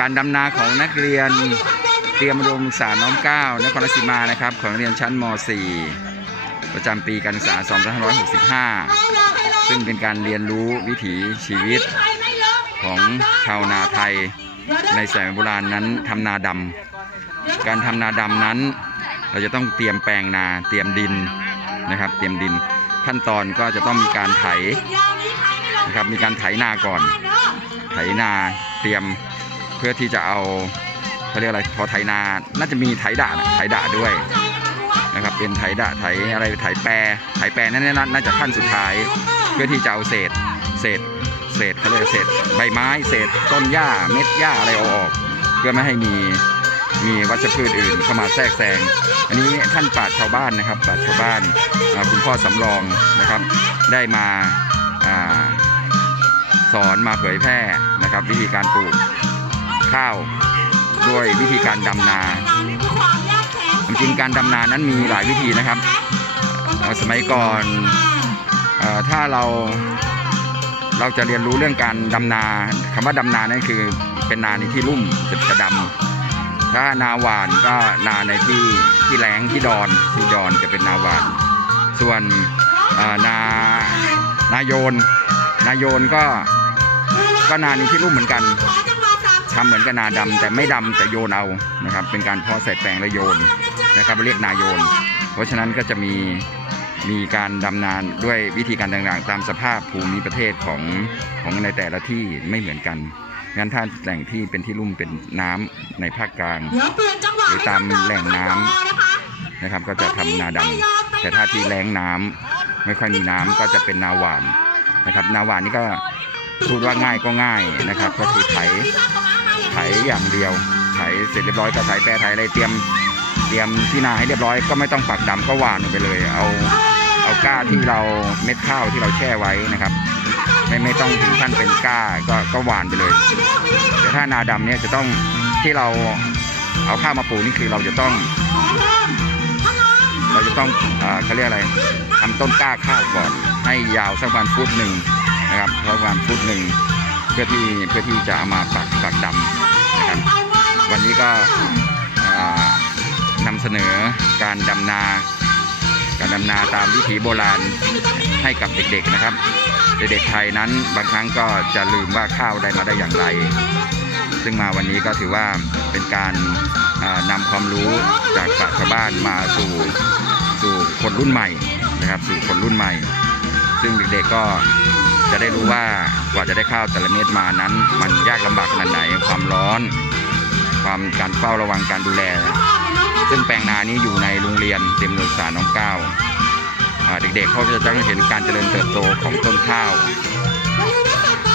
การดำนาของนักเรียนเตรียมอุดมศึกษาน้อมเก้านครราชสีมานะครับ ของนักเรียนชั้นม .4 ประจำปีการศึกษา 2565 ซึ่งเป็นการเรียนรู้วิถีชีวิตของชาวนาไทย ในสมัยโบราณนั้นทำนาดำการทำนาดำนั้น เราจะต้องเตรียมแปลงนาเตรียมดินนะครับ เตรียมดินขั้นตอนก็จะต้องมีการไถนะครับมีการไถนาก่อน ไถนาเตรียม เพื่อที่จะเอาเขาเรียกอะไรพอไถนา น่าจะมีไถดะนะไถดะด้วยนะครับ เป็นไถดะไถอะไรไถแปรไถแปรนั่นน่าน่าจะขั้นสุดท้าย เพื่อที่จะเอาเศษเศษเศษเขาเรียกเศษใบไม้เศษต้นหญ้าเม็ดหญ้าอะไรเอาออก เพื่อไม่ให้มีมีวัชพืชอื่นเข้ามาแทรกแซง อันนี้ท่านปราชชาวบ้านนะครับปราชชาวบ้านคุณพ่อสำรองนะครับ ได้มาอ่าสอนมาเผยแพร่นะครับ วิธีการปลูก ข้าวด้วยวิธีการดำนาจริงๆการดำนานั้นมีหลายวิธีนะครับเอ่อสมัยก่อนเออถ้าเราเราจะเรียนรู้เรื่องการดำนาคำว่าดำนานั่นคือเป็นนาในที่ลุ่มจะจะดำถ้านาหวานก็นาในที่ที่แล้งที่ดอนที่ดอนจะเป็นนาหวาน ส่วนเอ่อนานาโยน นาโยนก็ก็นาในที่รุ่มเหมือนกัน ทำเหมือนกับนาดำแต่ไม่ดำแต่โยนเอานะครับ เป็นการเพาะใส่แปลงแล้วโยนนะครับเรียกนาโยน เพราะฉะนั้นก็จะมีมีการดำนานด้วยวิธีการต่างๆ ตามสภาพภูมิประเทศของของในแต่ละที่ไม่เหมือนกันงั้นถ้าแหล่งที่เป็นที่ลุ่มเป็นน้ำในภาคกลางหรือตามแหล่งน้ำนะคะนะครับ ก็จะทำนาดำแต่ถ้าที่แล้งน้ำไม่ค่อยมีน้ำก็จะเป็นนาหวานนะครับ นาหวานนี่ก็พูดว่าง่ายก็ง่ายนะครับ ก็คือไถ ไถอย่างเดียว ไถเสร็จเรียบร้อยก็ไถแปรไถอะไรเตรียมเตรียมที่นาให้เรียบร้อยก็ไม่ต้องปักดำก็หวานลงไปเลย เอาเอาก้าที่เราเม็ดข้าวที่เราแช่ไว้นะครับ ไม่ไม่ต้องถึงขั้นเป็นก้าก็ก็หวานไปเลย แต่ถ้านาดำเนี่ยจะต้องที่เราเอาข้าวมาปลูกนี่คือเราจะต้อง เราจะต้องเอ่อเขาเรียกอะไรทำต้นก้าข้าวก่อนให้ยาวสักประมาณฟุตหนึ่งนะครับประมาณฟุตหนึ่งเพื่อที่เพื่อที่จะเอามาปักปักดำ วันนี้ก็นำเสนอการดำนา การดำนาตามวิถีโบราณให้กับเด็กๆนะครับ เด็กๆไทยนั้นบางครั้งก็จะลืมว่าข้าวได้มาได้อย่างไร ซึ่งมาวันนี้ก็ถือว่าเป็นการอ่านำความรู้จากปราชญ์ชาวบ้านมาสู่สู่คนรุ่นใหม่นะครับ สู่คนรุ่นใหม่ ซึ่งเด็กๆก็จะได้รู้ว่ากว่าจะได้ข้าวแต่ละเม็ดมานั้น มันยากลำบากขนาดไหนความร้อน ความการเฝ้าระวังการดูแล ซึ่งแปลงนานี้อยู่ในโรงเรียนเตรียมศึกษารน้องก้าวเด็กๆเขาจะต้องเห็นการเจริญเติบโตของต้นข้าว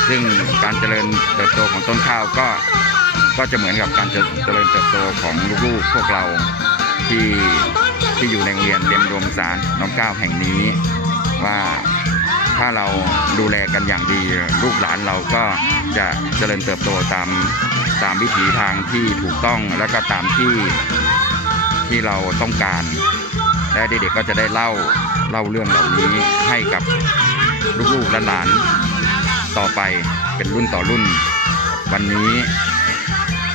ซึ่งการเจริญเติบโตของต้นข้าวก็ก็จะเหมือนกับการเจเจริญเติบโตของลูกๆพวกเราที่ที่อยู่ในโรงเรียนเตรียมรวมสารน้องก้าวแห่งนี้ว่า ถ้าเราดูแลกันอย่างดี ลูกหลานเราก็จะเจริญเติบโตตามตามวิถีทางที่ถูกต้องแล้วก็ตามที่ที่เราต้องการและเด็กๆก็จะได้เล่าเล่าเรื่องเหล่านี้ให้กับลูกๆและหลานต่อไปเป็นรุ่นต่อรุ่น วันนี้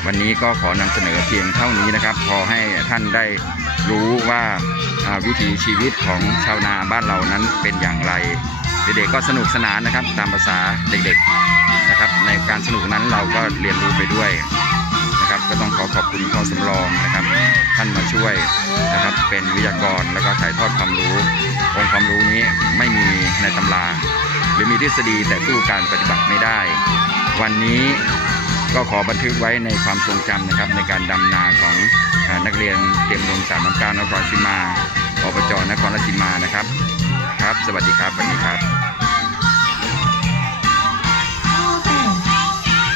วันนี้ก็ขอนำเสนอเพียงเท่านี้นะครับ พอให้ท่านได้รู้ว่าวิถีชีวิตของชาวนาบ้านเรานั้นเป็นอย่างไร เด็กๆก็สนุกสนานนะครับ ตามภาษาเด็กๆนะครับ ในการสนุกนั้นเราก็เรียนรู้ไปด้วยนะครับ ก็ต้องขอขอบคุณพ่อสำรองนะครับ ท่านมาช่วยนะครับ เป็นวิทยากรแล้วก็ถ่ายทอดความรู้ องค์ความรู้นี้ไม่มีในตำรา หรือมีทฤษฎีแต่สู้การปฏิบัติไม่ได้ วันนี้ก็ขอบันทึกไว้ในความทรงจำนะครับ ในการดำนาของนักเรียนเตรียมรวมสามน้ำก้าวนครราชสีมาอบจนครราชสีมานะครับ ครับ สวัสดีครับวันนี้ครับ